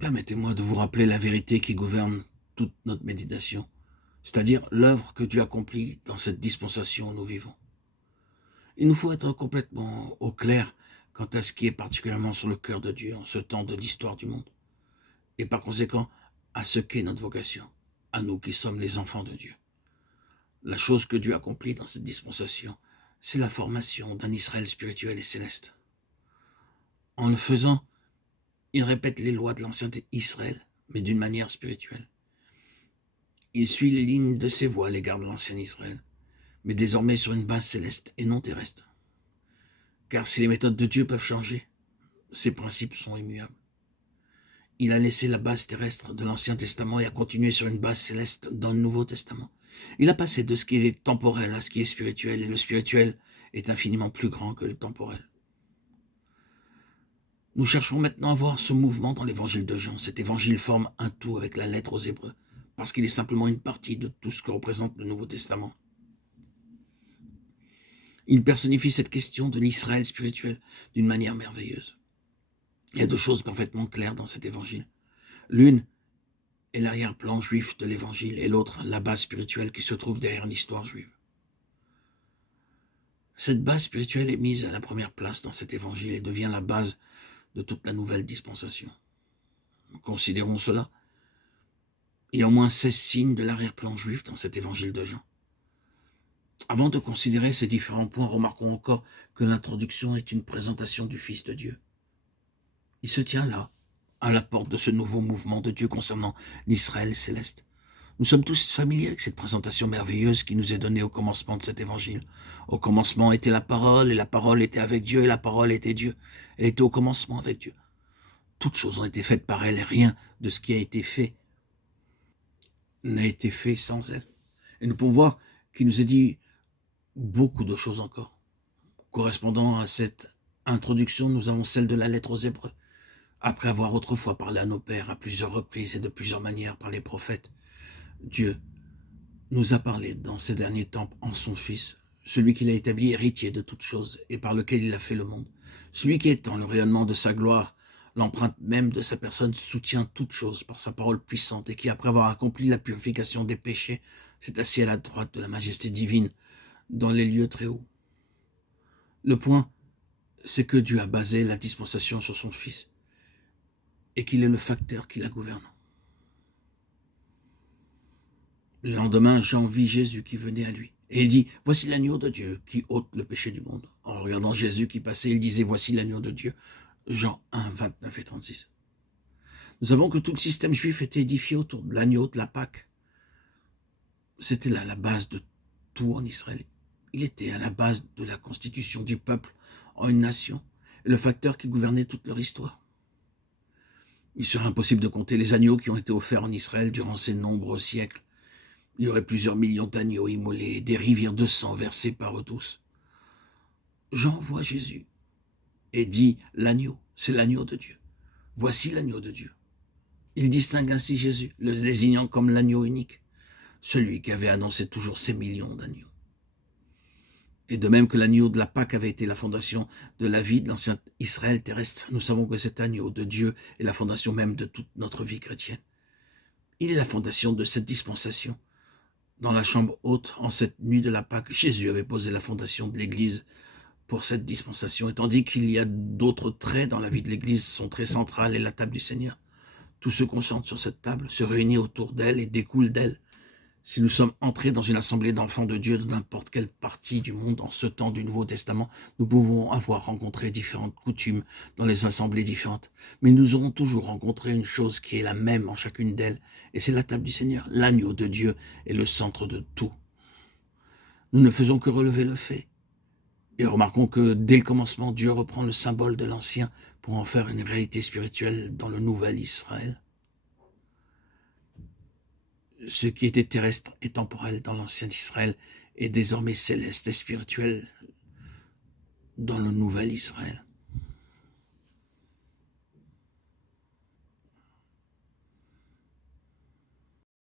Permettez-moi de vous rappeler la vérité qui gouverne toute notre méditation, c'est-à-dire l'œuvre que Dieu accomplit dans cette dispensation où nous vivons. Il nous faut être complètement au clair quant à ce qui est particulièrement sur le cœur de Dieu en ce temps de l'histoire du monde, et par conséquent à ce qu'est notre vocation, à nous qui sommes les enfants de Dieu. La chose que Dieu accomplit dans cette dispensation, c'est la formation d'un Israël spirituel et céleste. En le faisant, il répète les lois de l'ancien Israël, mais d'une manière spirituelle. Il suit les lignes de ses voies à l'égard de l'ancien Israël, mais désormais sur une base céleste et non terrestre. Car si les méthodes de Dieu peuvent changer, ses principes sont immuables. Il a laissé la base terrestre de l'Ancien Testament et a continué sur une base céleste dans le Nouveau Testament. Il a passé de ce qui est temporel à ce qui est spirituel, et le spirituel est infiniment plus grand que le temporel. Nous cherchons maintenant à voir ce mouvement dans l'évangile de Jean. Cet évangile forme un tout avec la lettre aux Hébreux, parce qu'il est simplement une partie de tout ce que représente le Nouveau Testament. Il personnifie cette question de l'Israël spirituel d'une manière merveilleuse. Il y a deux choses parfaitement claires dans cet évangile. L'une est l'arrière-plan juif de l'évangile et l'autre, la base spirituelle qui se trouve derrière l'histoire juive. Cette base spirituelle est mise à la première place dans cet évangile et devient la base de toute la nouvelle dispensation. Considérons cela. Il y a au moins 16 signes de l'arrière-plan juif dans cet évangile de Jean. Avant de considérer ces différents points, remarquons encore que l'introduction est une présentation du Fils de Dieu. Il se tient là, à la porte de ce nouveau mouvement de Dieu concernant l'Israël céleste. Nous sommes tous familiers avec cette présentation merveilleuse qui nous est donnée au commencement de cet évangile. Au commencement était la parole, et la parole était avec Dieu, et la parole était Dieu. Elle était au commencement avec Dieu. Toutes choses ont été faites par elle, et rien de ce qui a été fait n'a été fait sans elle. Et nous pouvons voir qu'il nous est dit beaucoup de choses encore. Correspondant à cette introduction, nous avons celle de la lettre aux Hébreux. Après avoir autrefois parlé à nos pères à plusieurs reprises et de plusieurs manières par les prophètes, Dieu nous a parlé dans ces derniers temps en son Fils, celui qu'il a établi héritier de toutes choses et par lequel il a fait le monde. Celui qui étant le rayonnement de sa gloire, l'empreinte même de sa personne soutient toutes choses par sa parole puissante et qui, après avoir accompli la purification des péchés, s'est assis à la droite de la majesté divine dans les lieux très hauts. Le point, c'est que Dieu a basé la dispensation sur son Fils et qu'il est le facteur qui la gouverne. Le lendemain, Jean vit Jésus qui venait à lui. Et il dit, voici l'agneau de Dieu qui ôte le péché du monde. En regardant Jésus qui passait, il disait, voici l'agneau de Dieu. Jean 1, 29 et 36. Nous savons que tout le système juif était édifié autour de l'agneau de la Pâque. C'était là la base de tout en Israël. Il était à la base de la constitution du peuple en une nation, le facteur qui gouvernait toute leur histoire. Il serait impossible de compter les agneaux qui ont été offerts en Israël durant ces nombreux siècles. Il y aurait plusieurs millions d'agneaux immolés, des rivières de sang versées par eux tous. Jean voit Jésus et dit, l'agneau, c'est l'agneau de Dieu. Voici l'agneau de Dieu. Il distingue ainsi Jésus, le désignant comme l'agneau unique, celui qui avait annoncé toujours ces millions d'agneaux. Et de même que l'agneau de la Pâque avait été la fondation de la vie de l'ancien Israël terrestre, nous savons que cet agneau de Dieu est la fondation même de toute notre vie chrétienne. Il est la fondation de cette dispensation. Dans la chambre haute, en cette nuit de la Pâque, Jésus avait posé la fondation de l'Église pour cette dispensation. Et tandis qu'il y a d'autres traits dans la vie de l'Église, son trait central est la table du Seigneur. Tout se concentre sur cette table, se réunit autour d'elle et découle d'elle. Si nous sommes entrés dans une assemblée d'enfants de Dieu de n'importe quelle partie du monde en ce temps du Nouveau Testament, nous pouvons avoir rencontré différentes coutumes dans les assemblées différentes. Mais nous aurons toujours rencontré une chose qui est la même en chacune d'elles, et c'est la table du Seigneur. L'agneau de Dieu est le centre de tout. Nous ne faisons que relever le fait. Et remarquons que dès le commencement, Dieu reprend le symbole de l'ancien pour en faire une réalité spirituelle dans le nouvel Israël. Ce qui était terrestre et temporel dans l'ancien Israël est désormais céleste et spirituel dans le nouvel Israël.